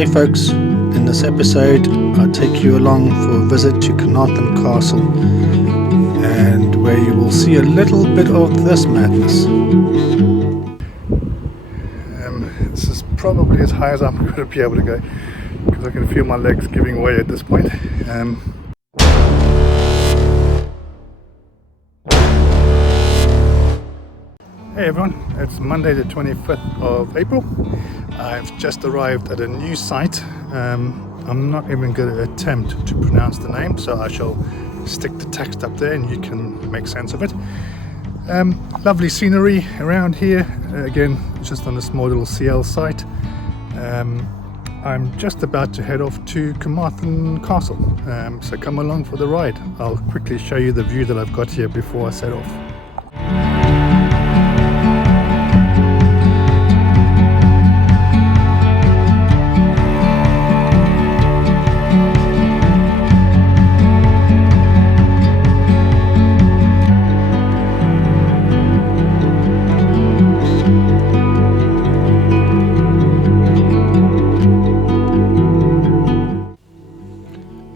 Hey folks, in this episode I'll take you along for a visit to Caernarfon Castle, and where you will see a little bit of this madness. This is probably as high as I'm going to be able to go, because I can feel my legs giving way at this point. Hey everyone, it's Monday the 25th of April. I've just arrived at a new site. I'm not even going to attempt to pronounce the name, so I shall stick the text up there and you can make sense of it. Lovely scenery around here, again just on a small little CL site. I'm just about to head off to Caernarfon Castle, so come along for the ride. I'll quickly show you the view that I've got here before I set off.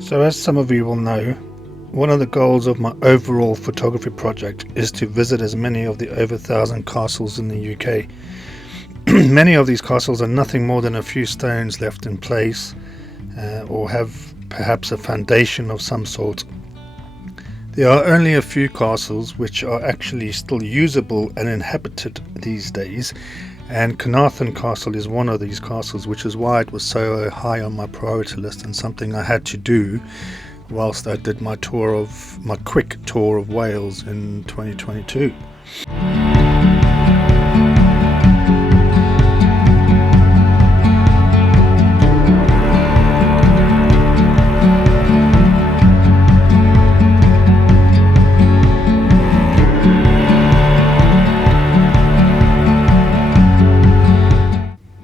So as some of you will know, one of the goals of my overall photography project is to visit as many of the over 1,000 castles in the UK. Many of these castles are nothing more than a few stones left in place, or have perhaps a foundation of some sort. There are only a few castles which are actually still usable and inhabited these days, and Caernarfon Castle is one of these castles, which is why it was so high on my priority list and something I had to do whilst I did my quick tour of Wales in 2022.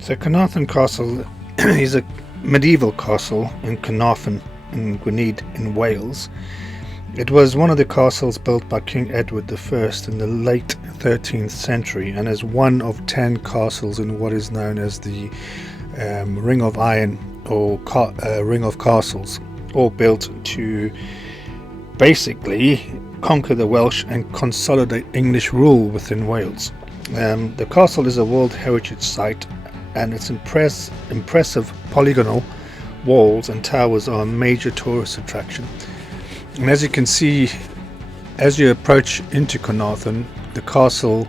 So Caernarfon Castle is a medieval castle in Caernarfon in Gwynedd in Wales. It was one of the castles built by King Edward I in the late 13th century, and is one of 10 castles in what is known as the Ring of Iron, or Ring of Castles, all built to basically conquer the Welsh and consolidate English rule within Wales. The castle is a World Heritage Site, and its impressive polygonal walls and towers are a major tourist attraction. And as you can see, as you approach into Caernarfon, the castle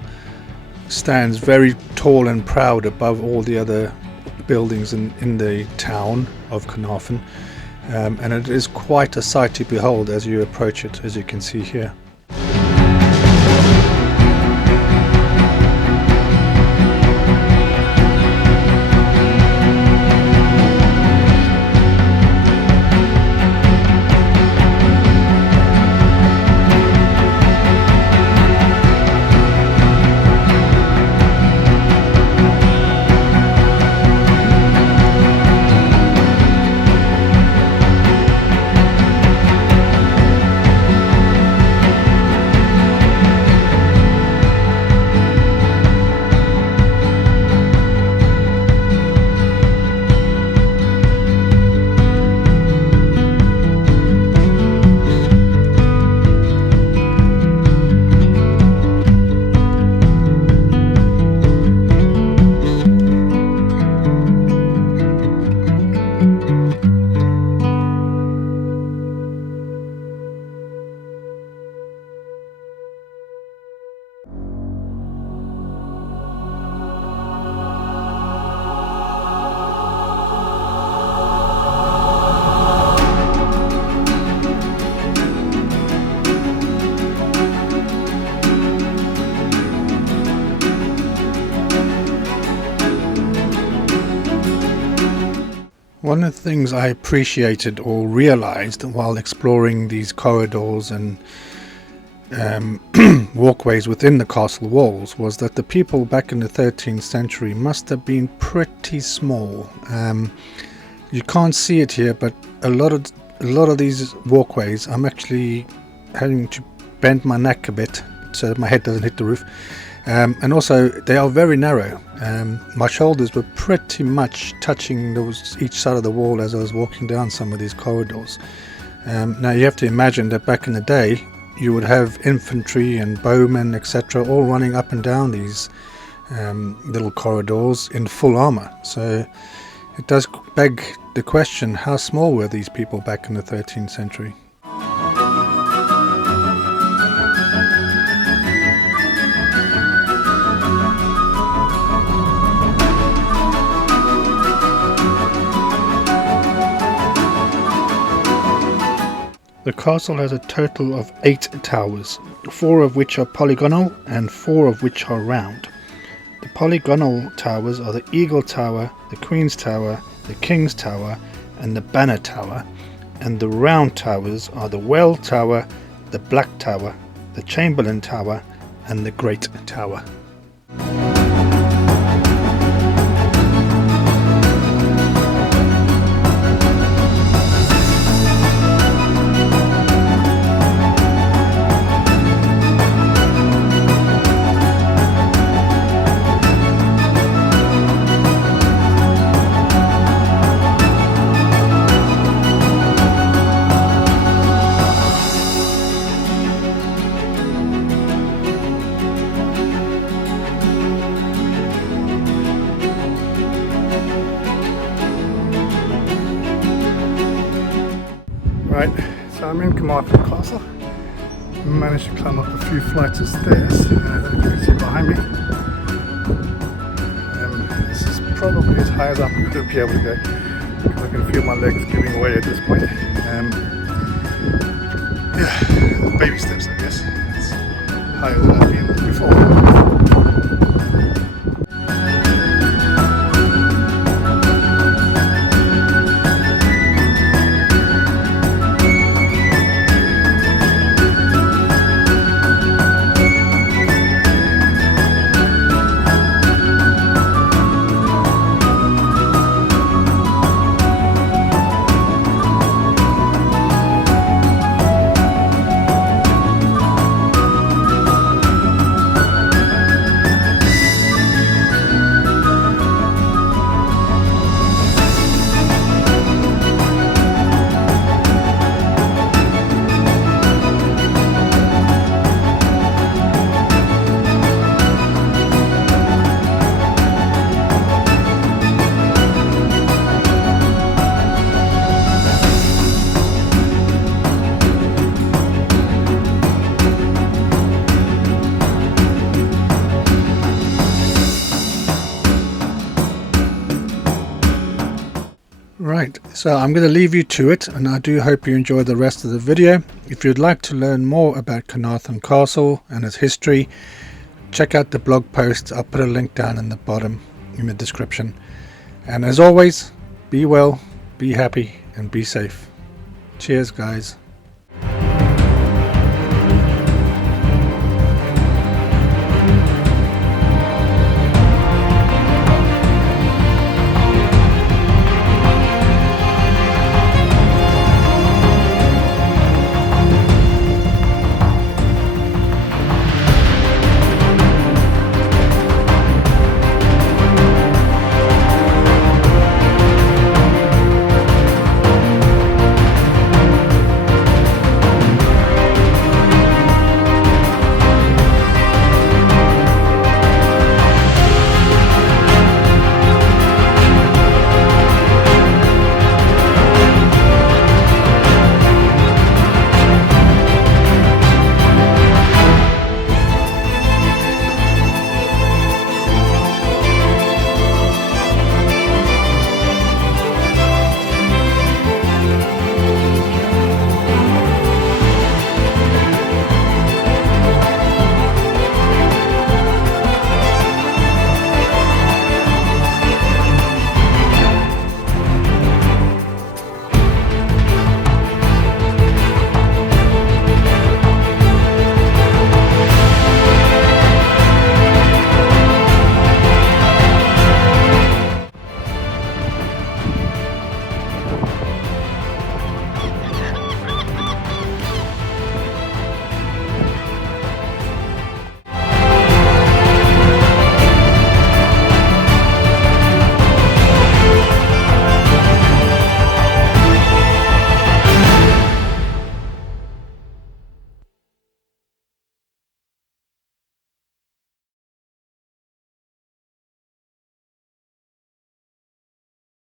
stands very tall and proud above all the other buildings in the town of Caernarfon, and it is quite a sight to behold as you approach it, as you can see here. One of the things I appreciated or realized while exploring these corridors and walkways within the castle walls was that the people back in the 13th century must have been pretty small. You can't see it here, but a lot of these walkways, I'm actually having to bend my neck a bit so that my head doesn't hit the roof. And also they are very narrow. My shoulders were pretty much touching each side of the wall as I was walking down some of these corridors. Now you have to imagine that back in the day you would have infantry and bowmen, etc., all running up and down these little corridors in full armour. So it does beg the question, how small were these people back in the 13th century? The castle has a total of 8 towers, 4 of which are polygonal and 4 of which are round. The polygonal towers are the Eagle Tower, the Queen's Tower, the King's Tower and the Banner Tower, and the round towers are the Well Tower, the Black Tower, the Chamberlain Tower and the Great Tower. Right, so I'm in Caernarfon Castle. I managed to climb up a few flights of stairs, that you can see behind me. This is probably as high as I'm going to be able to go, because I can feel my legs giving way at this point. Yeah, baby steps I guess. It's higher than I've been before. Right, so I'm going to leave you to it, and I do hope you enjoy the rest of the video. If you'd like to learn more about Caernarfon Castle and its history, check out the blog post. I'll put a link down in the bottom in the description. And as always, be well, be happy and be safe. Cheers guys.